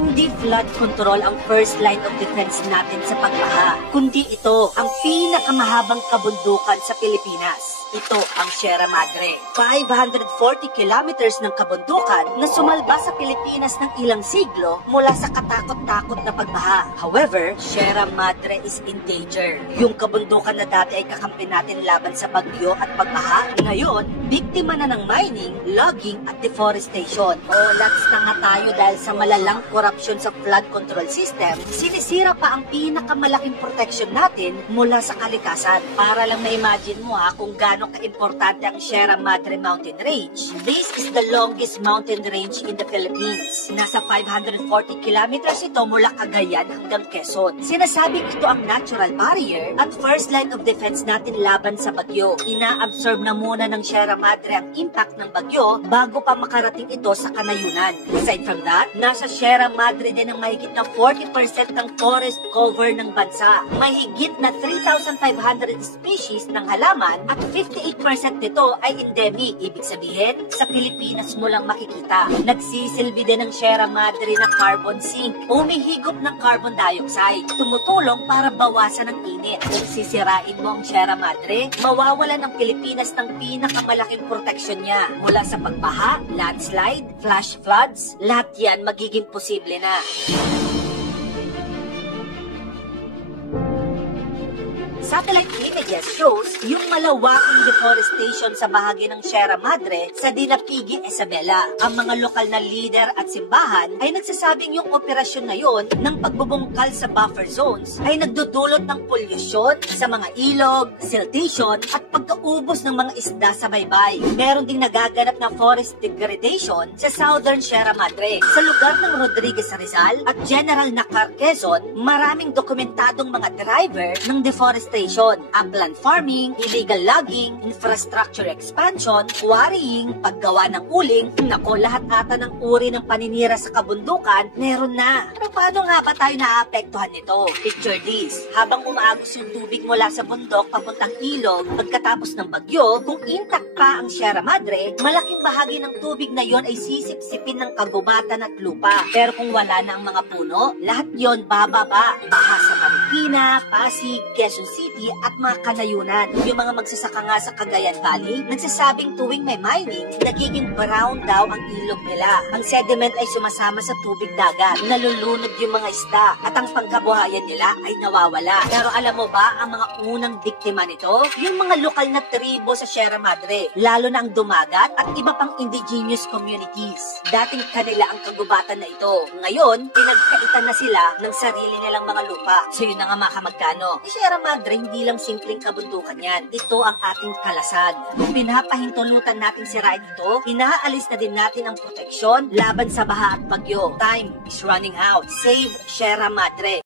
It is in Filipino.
Hindi flood control ang first line of defense natin sa pagbaha, kundi ito ang pinakamahabang kabundukan sa Pilipinas. Ito ang Sierra Madre. 540 kilometers ng kabundukan na sumalba sa Pilipinas ng ilang siglo mula sa katakot-takot na pagbaha. However, Sierra Madre is in danger. Yung kabundukan na dati ay kakampi natin laban sa bagyo at pagbaha, ngayon, biktima na ng mining, logging at deforestation. Lats na nga tayo dahil sa malalang korupsyon sa flood control system, sinisira pa ang pinakamalaking protection natin mula sa kalikasan. Para lang ma-imagine mo kung gaano ka-importante ang Sierra Madre Mountain Range. This is the longest mountain range in the Philippines. Nasa 540 kilometers ito mula Cagayan hanggang Quezon. Sinasabing ito ang natural barrier at first line of defense natin laban sa bagyo. Ina-absorb na muna ng Sierra Madre ang impact ng bagyo bago pa makarating ito sa kanayunan. Aside from that, nasa Sierra Madre din ang mahigit na 40% ng forest cover ng bansa. Mahigit na 3,500 species ng halaman at 58% nito ay endemic. Ibig sabihin, sa Pilipinas mo lang makikita. Nagsisilbi din ng Sierra Madre na carbon sink. Umihigop ng carbon dioxide. Tumutulong para bawasan ang init. Kung sisirain mo ang Sierra Madre, mawawalan ang Pilipinas ng pinakamalaking proteksyon niya. Mula sa pagbaha, landslide, flash floods, lahat yan magiging posible na. Satellite images shows yung malawaking deforestation sa bahagi ng Sierra Madre sa Dinapigi, Isabela. Ang mga lokal na leader at simbahan ay nagsasabing yung operasyon na yon ng pagbubungkal sa buffer zones ay nagdudulot ng polusyon sa mga ilog, siltation at pagkaubos ng mga isda sa baybay. Meron ding nagaganap na forest degradation sa Southern Sierra Madre. Sa lugar ng Rodriguez Rizal at General Nacar, Quezon, maraming dokumentadong mga driver ng deforestation, upland farming, illegal logging, infrastructure expansion, quarrying, paggawa ng uling. Nako, lahat ata ng uri ng paninira sa kabundukan, meron na. Pero paano nga ba tayo naapektuhan nito? Picture this. Habang umaagos yung tubig mula sa bundok papuntang ilog pagkatapos ng bagyo, kung intact pa ang Sierra Madre, malaking bahagi ng tubig na yon ay sisip-sipin ng kagubatan at lupa. Pero kung wala na ang mga puno, lahat yon bababa. Baha sa Marikina, Pasig, Quezon City at mga kanayunan. Yung mga magsasaka nga sa Cagayan Valley, nagsasabing tuwing may mining, nagiging brown daw ang ilog nila. Ang sediment ay sumasama sa tubig dagat, nalulunod yung mga isda at ang pangkabuhayan nila ay nawawala. Pero alam mo ba ang mga unang biktima nito? Yung mga lokal na tribo sa Sierra Madre, lalo na ang Dumagat at iba pang indigenous communities. Dating kanila ang kagubatan na ito. Ngayon, pinagkaitan na sila ng sarili nilang mga lupa. So yun na nga mga kamagkano. Sierra Madre, hindi lang simpleng kabundukan yan. Ito ang ating kalasag. Kung pinapahintulutan natin sirain ito, inaalis na din natin ang proteksyon laban sa baha at bagyo. Time is running out. Save Sierra Madre.